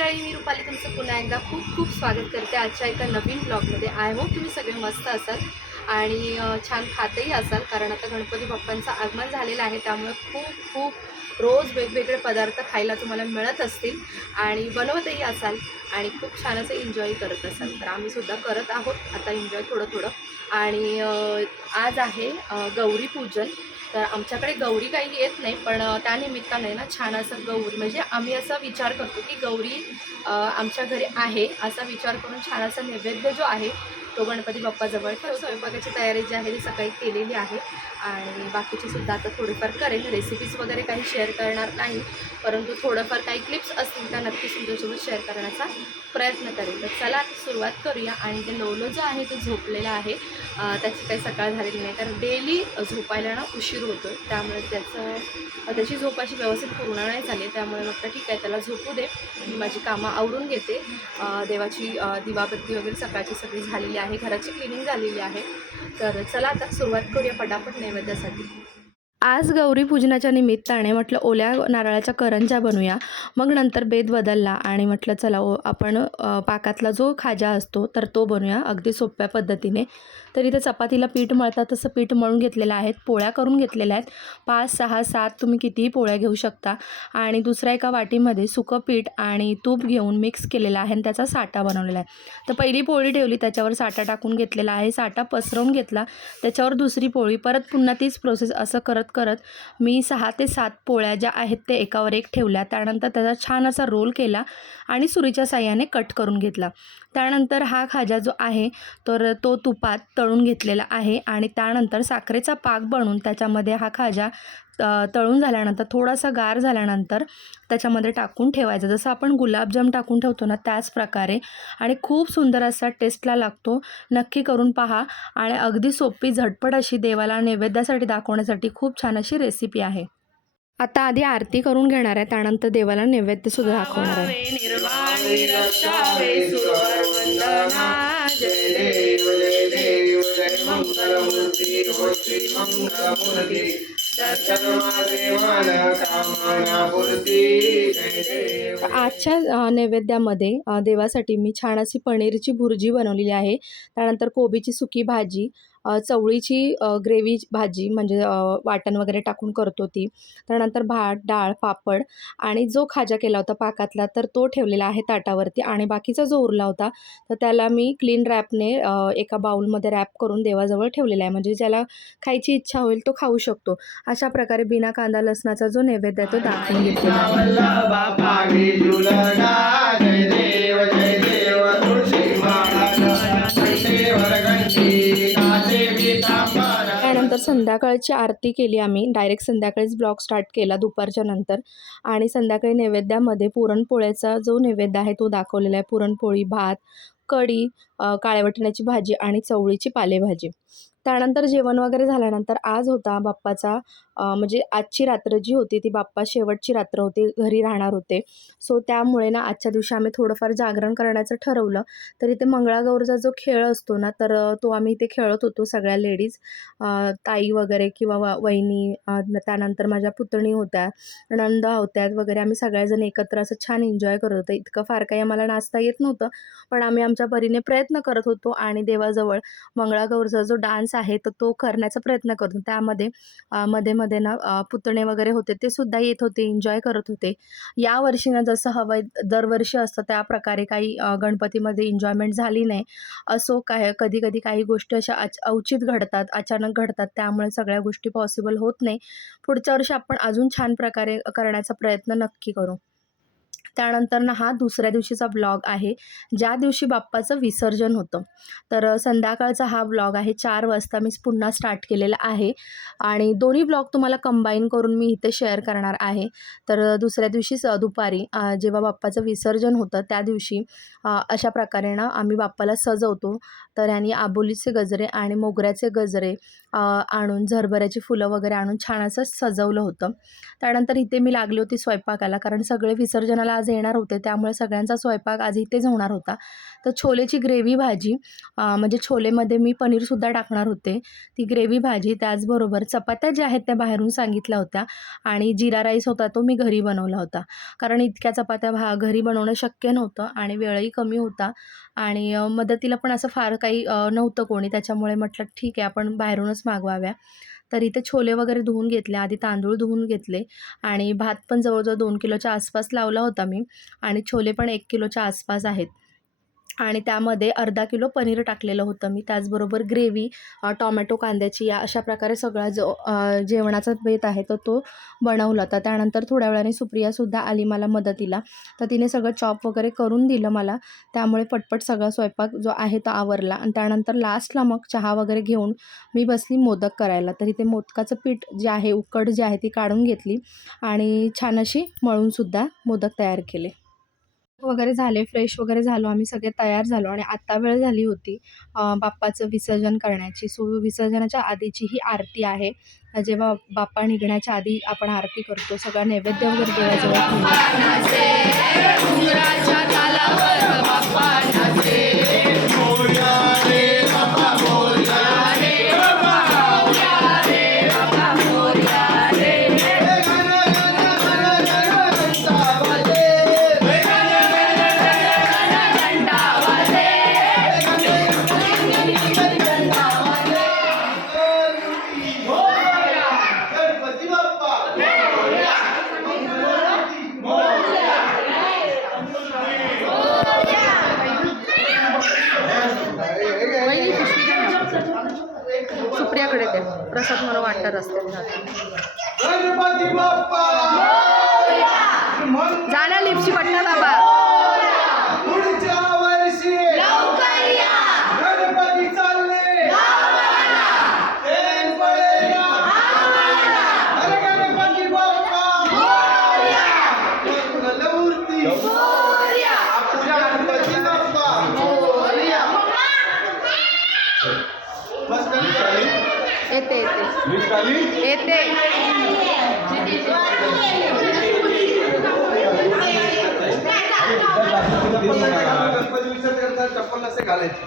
मंडळी, मी रुपाली तुमचं पुन्हा एकदा खूप खूप स्वागत करते आजच्या एका नवीन ब्लॉगमध्ये. आय होप तुम्ही सगळे मस्त असाल आणि छान खातही असाल, कारण आता गणपती बाप्पांचं आगमन झालेलं आहे. त्यामुळे खूप खूप रोज वेगवेगळे पदार्थ खायला तुम्हाला मिळत असतील आणि बनवतही असाल आणि खूप छान असं एन्जॉय करत असाल. तर आम्हीसुद्धा करत आहोत आता एन्जॉय थोडं थोडं. आणि आज आहे गौरी पूजन. तर आमच्याकडे गौरी काही येत नाही, पण त्यानिमित्ताने ना छान असं गौरी म्हणजे आम्ही असा विचार करतो की गौरी आमच्या घरी आहे असा विचार करून छान असा नैवेद्य जो आहे तो गणपती बाप्पाजवळ ठेवतो. स्वयंपाकाची तयारी जी आहे ती सकाळी केलेली आहे आणि बाकीची सुद्धा आता थोडीफार करेल. रेसिपीज वगैरे काही शेअर करणार नाही, परंतु थोडंफार काही क्लिप्स असतील त्या नक्कीच तुमच्यासोबत शेअर करण्याचा प्रयत्न करेल. तर चला सुरुवात करूया. आणि ते लोलो जो आहे तो झोपलेला आहे, त्याची काही सकाळ झालेली नाही, कारण डेली झोपायला ना उशीर होतो, त्यामुळे त्याची झोप अशी व्यवस्थित पूर्ण नाही झाली. त्यामुळे म्हटलं ठीक आहे, त्याला झोपू दे, मी माझी कामं आवरून घेते. देवाची दिवाबत्ती वगैरे सकाळची सगळी झालेली आहे, घराची क्लिनिंग झालेली आहे. तर चला आता सुरुवात करूया पटापट नैवेद्यासाठी. आज गौरी पूजनाच्या निमित्ताने म्हटलं ओल्या नारळाच्या करंज्या बनवूया. मग नंतर बेत बदलला आणि म्हटलं चला आपण पाकातला जो खाजा असतो तर तो बनवूया अगदी सोप्या पद्धतीने. तर इथे चपातीला पीठ मळतात तसं पीठ मळून घेतलेलं आहे, पोळ्या करून घेतलेल्या आहेत. 5, 6, 7 तुम्ही कितीही पोळ्या घेऊ शकता. आणि दुसऱ्या एका वाटीमध्ये सुकं पीठ आणि तूप घेऊन मिक्स केलेलं आहे आणि त्याचा साठा बनवलेला आहे. तर पहिली पोळी ठेवली, त्याच्यावर साठा टाकून घेतलेला आहे, साठा पसरवून घेतला, त्याच्यावर दुसरी पोळी, परत पुन्हा तीच प्रोसेस असं करत करत मी 6 ते 7 पोळ्या ज्या आहेत ते एकावर एक ठेवल्या. त्यानंतर त्याचा छान असा रोल केला आणि सुरीच्या साहाय्याने कट करून घेतला. त्यानंतर हा खाजा जो आहे तर तो तुपात तळून घेतलेला आहे आणि त्यानंतर साखरेचा पाक बनवून त्याच्यामध्ये हा खाजा तळून झाल्यानंतर थोडासा गार झाल्यानंतर त्याच्यामध्ये टाकून ठेवायचं, जसं आपण गुलाबजाम टाकून ठेवतो ना त्याच प्रकारे. आणि खूप सुंदर असा टेस्टला लागतो. नक्की करून पहा. आणि अगदी सोपी झटपट अशी देवाला नैवेद्यासाठी दाखवण्यासाठी खूप छान अशी रेसिपी आहे. आता आधी आरती करून घेणार आहे, त्यानंतर देवाला नैवेद्य सुद्धा दाखवणार आहे. निर्वाणी रक्षावे सुरवर वंदना, जय देव जय देव जय मंगलमूर्ती हो श्री मंगलमूर्ती, दर्शन माझे मन कामना पूर्ती, जय देव. आजच्या नैवेद्यामध्ये देवासाठी मी छान अशी पनीरची भुर्जी बनवलेली आहे. त्यानंतर कोबीची सुकी भाजी, चवळीची ग्रेव्ही भाजी म्हणजे वाटण वगैरे टाकून करतो ती. त्यानंतर भात, डाळ, पापड आणि जो खाजा केला होता पाकातला तर तो ठेवलेला आहे ताटावरती. आणि बाकीचा जो उरला होता तर त्याला मी क्लीन रॅपने एका बाउलमध्ये रॅप करून देवाजवळ ठेवलेला आहे, म्हणजे ज्याला खायची इच्छा होईल तो खाऊ शकतो. अशा प्रकारे बिना कांदा लसणाचा जो नैवेद्य आहे तो दाखवून घेतलेला त्यानंतर संध्याकाळची आरती केली आम्ही. डायरेक्ट संध्याकाळीच ब्लॉग स्टार्ट केला दुपारच्या नंतर. आणि संध्याकाळी नैवेद्यामध्ये पुरणपोळ्याचा जो नैवेद्य आहे तो दाखवलेला आहे. पुरणपोळी, भात, कढी, काळ्या वाटाण्याची भाजी आणि चवळीची पालेभाजी. त्यानंतर जेवण वगैरे झाल्यानंतर आज होता बाप्पाचा म्हणजे आजची रात्र जी होती ती बाप्पा शेवटची रात्र होती, घरी राहणार होते. सो त्यामुळे ना आजच्या दिवशी आम्ही थोडंफार जागरण करण्याचं ठरवलं. तर इथे मंगळागौरचा जो खेळ असतो ना तर तो आम्ही इथे खेळत होतो सगळ्या लेडीज, ताई वगैरे किंवा वहिनी, त्यानंतर माझ्या पुतणी होत्या, नंदा होत्या वगैरे. आम्ही सगळ्याजण एकत्र असं छान एन्जॉय करत होतो. इतकं फार काही आम्हाला नाचता येत नव्हतं, पण आम्ही आमच्या परीने प्रयत्न करत होतो आणि देवाजवळ मंगळागौरचा जो डान्स आहे तर तो करण्याचा प्रयत्न करतो. त्यामध्ये मध्ये मध्ये ना पुतणे वगैरे होते, ते सुद्धा येत होते, एन्जॉय करत होते. यावर्षी ना जसं हवं दरवर्षी असतं त्या प्रकारे काही गणपतीमध्ये एन्जॉयमेंट झाली नाही. असो काय, कधी कधी काही गोष्टी अशा अवचित घडतात, अचानक घडतात, त्यामुळे सगळ्या गोष्टी पॉसिबल होत नाही. पुढच्या वर्षी आपण अजून छान प्रकारे करण्याचा प्रयत्न नक्की करू. त्यानंतर ना हा दुसऱ्या दिवशीचा ब्लॉग आहे, ज्या दिवशी बाप्पाचं विसर्जन होतं. तर संध्याकाळचा हा ब्लॉग आहे, 4 वाजता मी पुन्हा स्टार्ट केलेला आहे. आणि दोन्ही ब्लॉग तुम्हाला कंबाईन करून मी इथे शेअर करणार आहे. तर दुसऱ्या दिवशीच दुपारी जेव्हा बाप्पाचं विसर्जन होतं त्या दिवशी अशा प्रकारे ना आम्ही बाप्पाला सजवतो. तर यांनी आबोलीचे गजरे आणि मोगऱ्याचे गजरे आणून, झरभऱ्याची फुलं वगैरे आणून छान असं सजवलं होतं. त्यानंतर इथे मी लागली होती स्वयंपाकाला, कारण सगळे विसर्जनाला आज आज येणार होते, त्यामुळे सगळ्यांचा स्वयंपाक आज इथेच होणार होता. तर छोलेची ग्रेव्ही भाजी, म्हणजे छोलेमध्ये मी पनीरसुद्धा टाकणार होते, ती ग्रेव्ही भाजी, त्याचबरोबर चपात्या ज्या आहेत त्या बाहेरून सांगितल्या होत्या आणि जीरा राईस होता तो मी घरी बनवला होता. कारण इतक्या चपात्या घरी बनवणं शक्य नव्हतं आणि वेळही कमी होता आणि मदतीला पण असं फार काही नव्हतं कोणी, त्याच्यामुळे म्हटलं ठीक आहे आपण बाहेरूनच मागवाव्या. तर इथे छोले वगैरे धुवून घेतले, आधी तांदूळ धुवून घेतले आणि भात पण जवळजवळ 2 किलोच्या आसपास लावला होता मी आणि छोले पण 1 किलोच्या आसपास आहेत. आणि त्यामध्ये अर्धा किलो पनीर टाकलेलं होतं मी. त्याचबरोबर ग्रेव्ही, टोमॅटो कांद्याची या अशा प्रकारे सगळा जो जेवणाचा बेत आहे तर तो बनवला होता. त्यानंतर थोड्या वेळाने सुप्रियासुद्धा आली मला मदतीला, तर तिने सगळं चॉप वगैरे करून दिलं मला. त्यामुळे पटपट सगळा स्वयंपाक जो आहे तो आवरला आणि त्यानंतर लास्टला मग चहा वगैरे घेऊन मी बसली मोदक करायला. तर इथे मोदकाचं पीठ जे आहे, उकड जी आहे ती काढून घेतली आणि छान अशी मळूनसुद्धा मोदक तयार केले. वगैरे झाले, फ्रेश वगैरे झालो, आम्ही सगळे तयार झालो आणि आत्ता वेळ झाली होती बाप्पाचं विसर्जन करण्याची. सो विसर्जनाच्या आधीची ही आरती आहे. जेव्हा बाप्पा निघण्याच्या आधी आपण आरती करतो, सगळा नैवेद्य वगैरे देवाजवळ सुप्रियाकडे ते प्रसाद म्हणून वाटत असते. जाण्या लिपची पट्टा दाबा. येते येते चप्पल नसते घालायची.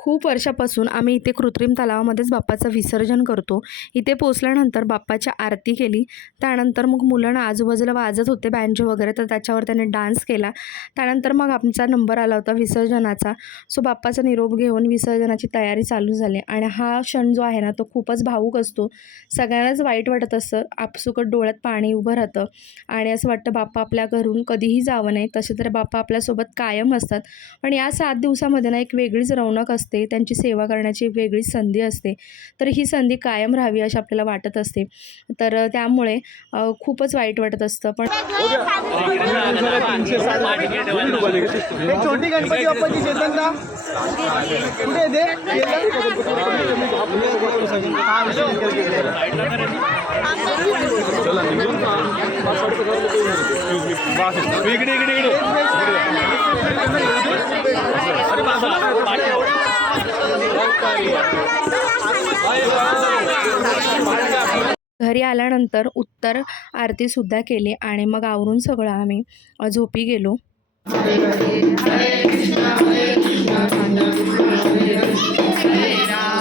खूप वर्षापासून आम्ही इथे कृत्रिम तलावामध्येच बाप्पाचं विसर्जन करतो. इथे पोचल्यानंतर बाप्पाची आरती केली, त्यानंतर मग मुलांना आजूबाजूला वाजत होते बँजो वगैरे, तर त्याच्यावर त्याने डान्स केला. त्यानंतर मग आमचा नंबर आला होता विसर्जनाचा. सो बाप्पाचा निरोप घेऊन विसर्जनाची तयारी चालू झाली आणि हा क्षण जो आहे ना तो खूपच भावूक असतो. सगळ्यांनाच वाईट वाटत असतं, आपसुकट डोळ्यात पाणी उभं राहतं आणि असं वाटतं बाप्पा आपल्या घरून कधीही जावं नाही. तसे तर बाप्पा आपल्यासोबत कायम असतात, पण या 7 दिवसामध्ये ना एक वेगळीच रौनक असते, त्यांची सेवा करण्याची एक वेगळीच संधी असते. तर ही संधी कायम राहावी अशी आपल्याला वाटत असते. तर त्यामुळे खूपच वाईट वाटत असतं. पण छोटी गणपती बाप्पाची चेतनता कुठे दे इकडे इकडे इकडे घरी आल्यानंतर उत्तर आरतीसुद्धा केली आणि मग आवरून सगळं आम्ही झोपी गेलो. हरे कृष्ण हरे कृष्ण कृष्ण कृष्ण हरे हरे हरे राम